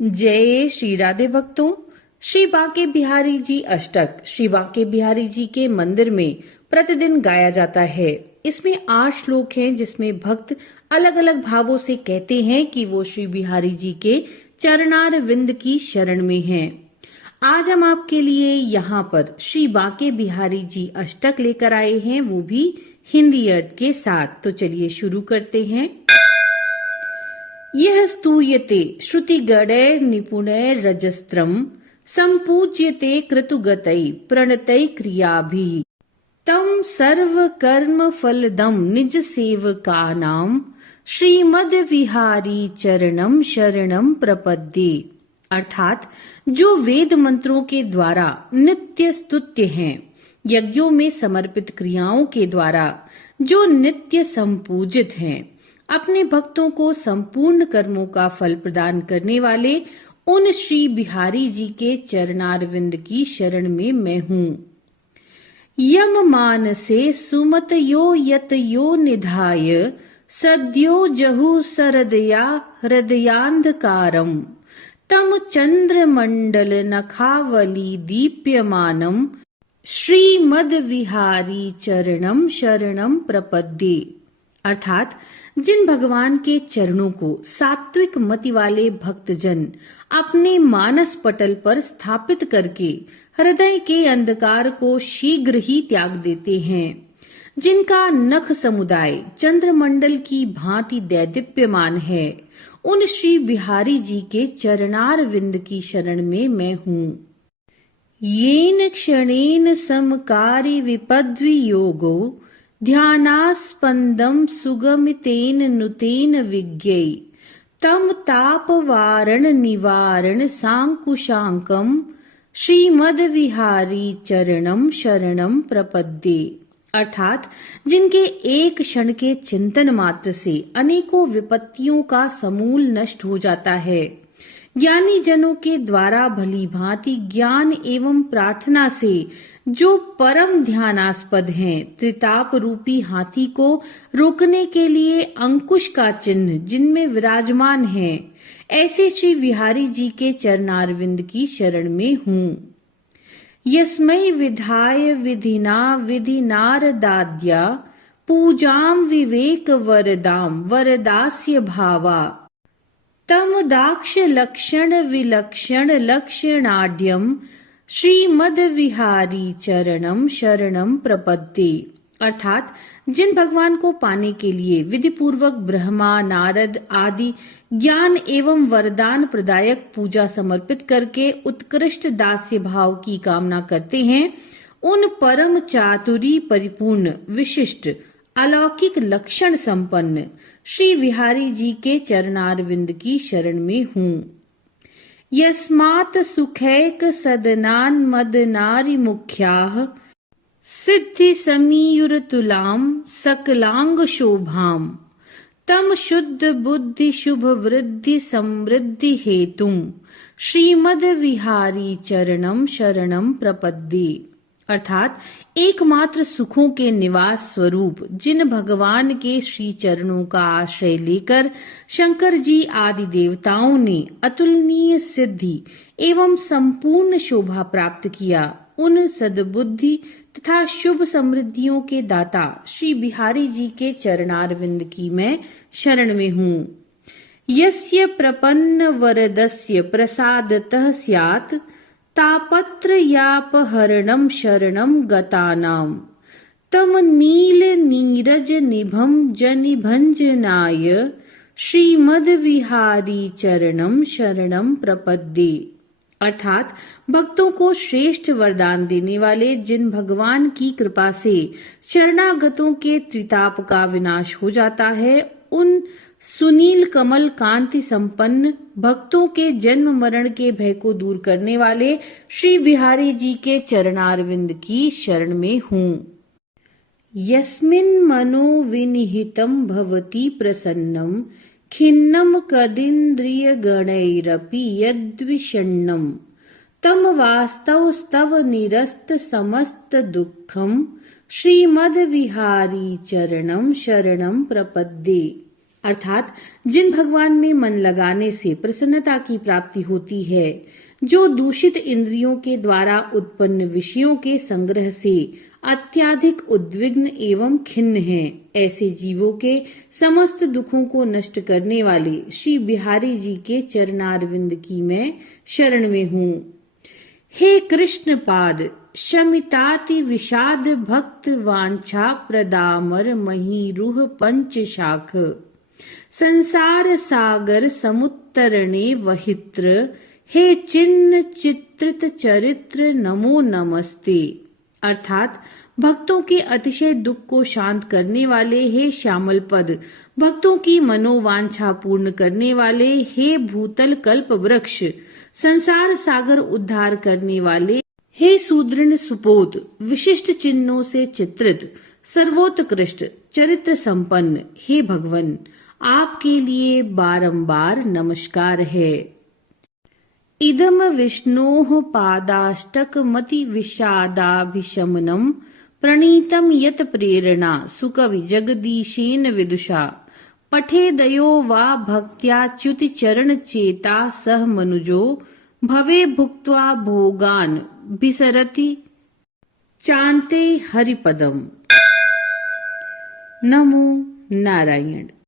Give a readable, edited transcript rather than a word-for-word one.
जय श्री राधे भक्तों। श्री बांके बिहारी जी अष्टक श्री बांके बिहारी जी के मंदिर में प्रतिदिन गाया जाता है। इसमें 8 श्लोक हैं जिसमें भक्त अलग अलग भावों से कहते हैं कि वो श्री बिहारी जी के चरणार विंद की शरण में हैं। आज हम आपके लिए यहाँ पर श्री बांके बिहारी जी अष्टक लेकर आए हैं, वो भी हिंदी अर्थ के साथ। तो चलिए शुरू करते हैं। यह स्तूयते श्रुतिगणैर् निपुणैर् रजस्त्रम् सम्पूज्यते कृतुगतै प्रणतै क्रियाभिः तं सर्वकर्म फलदं निज सेवकानां श्रीमद विहारी चरणम शरणम प्रपद्ये। अर्थात जो वेद मंत्रों के द्वारा नित्य स्तुत्य हैं, यज्ञों में समर्पित क्रियाओं के द्वारा जो नित्य संपूजित हैं, अपने भक्तों को संपूर्ण कर्मों का फल प्रदान करने वाले उन श्री बिहारी जी के चरणारविंद की शरण में मैं हूँ। यम मानसे सुमत यो यत यो निधाय सद्यो जहु सरदया हृदयांधकारम तम चंद्र मंडल नखावली दीप्यमानम श्रीमद विहारी चरणम शरणम प्रपद्ये। अर्थात जिन भगवान के चरणों को सात्विक मति वाले भक्तजन अपने मानस पटल पर स्थापित करके हृदय के अंधकार को शीघ्र ही त्याग देते हैं, जिनका नख समुदाय चंद्रमंडल की भांति दैदीप्यमान है, उन श्री बिहारी जी के चरणार विंद की शरण में मैं हूँ। येन क्षणेन समकारि विपद्वियोगो ध्यानास्पंदम सुगमितेन नुतेन विज्ञै तम तापवारण निवारण सांकुशांकम श्रीमद विहारी चरणम शरणम प्रपद्ये। अर्थात जिनके एक क्षण के चिंतन मात्र से अनेकों विपत्तियों का समूल नष्ट हो जाता है, ज्ञानी जनों के द्वारा भली भांति ज्ञान एवं प्रार्थना से जो परम ध्यानास्पद हैं, त्रिताप रूपी हाथी को रोकने के लिए अंकुश का चिन्ह जिनमें विराजमान है, ऐसे श्री बिहारी जी के चरणारविंद की शरण में हूँ। यस्मै विधाय विधिना विधिनारदाद्या पूजाम विवेक वरदाम वरदास्य भावा तम दाक्ष लक्षण विलक्षण लक्षणाढ्यम श्रीमद विहारी चरणम शरणम प्रपद्ये। अर्थात जिन भगवान को पाने के लिए विधि पूर्वक ब्रह्मा नारद आदि ज्ञान एवं वरदान प्रदायक पूजा समर्पित करके उत्कृष्ट दास्य भाव की कामना करते हैं, उन परम चातुरी परिपूर्ण विशिष्ट अलौकिक लक्षण संपन्न श्री बिहारी जी के चरणारविंद की शरण में हूँ। यस्मात् सुखैक सदनान मदनारि मुख्याः सिद्धि समीयुरतुलाम सकलांग शोभाम तम शुद्ध बुद्धि शुभ वृद्धि समृद्धि हेतुम श्रीमद विहारी चरणम शरणम प्रपद्ये। अर्थात एकमात्र सुखों के निवास स्वरूप जिन भगवान के श्री चरणों का आश्रय लेकर शंकर जी आदि देवताओं ने अतुलनीय सिद्धि एवं संपूर्ण शोभा प्राप्त किया, उन सद्बुद्धि तथा शुभ समृद्धियों के दाता श्री बिहारी जी के चरणारविंद की मैं शरण में हूँ। यस्य प्रपन्न वरदस्य प्रसादतः स्यात् तापत्रयापहरणम शरणम गतानाम तम नील नीरज निभम जनिभंजनाय श्रीमद विहारी चरणम शरणम प्रपद्ये। अर्थात भक्तों को श्रेष्ठ वरदान देने वाले जिन भगवान की कृपा से शरणागतों के त्रिताप का विनाश हो जाता है, उन सुनील कमल कांति संपन्न भक्तों के जन्म मरण के भय को दूर करने वाले श्री बिहारी जी के चरणारविंद की शरण में हूँ। यस्मिन् मनो विनिहितं भवति प्रसन्नं खिन्नं कदिन्द्रिय गणैरपि यद्विषण्णं तम वास्तवस्तव निरस्त समस्त दुःखम श्रीमद विहारी चरणम शरणम प्रपद्ये। अर्थात जिन भगवान में मन लगाने से प्रसन्नता की प्राप्ति होती है, जो दूषित इंद्रियों के द्वारा उत्पन्न विषयों के संग्रह से अत्याधिक उद्विग्न एवं खिन्न हैं, ऐसे जीवों के समस्त दुखों को नष्ट करने वाले श्री बिहारी जी के चरणारविंद की मैं शरण में हूँ। हे कृष्ण पाद शमिताति विषाद भक्त वांछा प्रदामर महीरुह पंच शाख संसार सागर समुत्तरणे वहित्र हे चिन्ह चित्रित चरित्र नमो नमस्ते। अर्थात भक्तों के अतिशय दुख को शांत करने वाले हे श्यामल पद, भक्तों की मनोवांछा पूर्ण करने वाले हे भूतल कल्प वृक्ष, संसार सागर उद्धार करने वाले हे सुदृढ़ सुपोत, विशिष्ट चिन्हों से चित्रित सर्वोत्कृष्ट चरित्र संपन्न हे भगवन, आपके लिए बारंबार नमस्कार है। इदम विष्णोः पादाष्टकमति विषादाभिशमनम् प्रणीतं यत् प्रेरणा सुकवि जगदीशेन विदुषा पठेदयो वा भक्त्याच्युति चरण चेता सह मनुजो भवे भुक्त्वा भोगान् विसरति चान्ते हरिपदम्। नमो नारायण।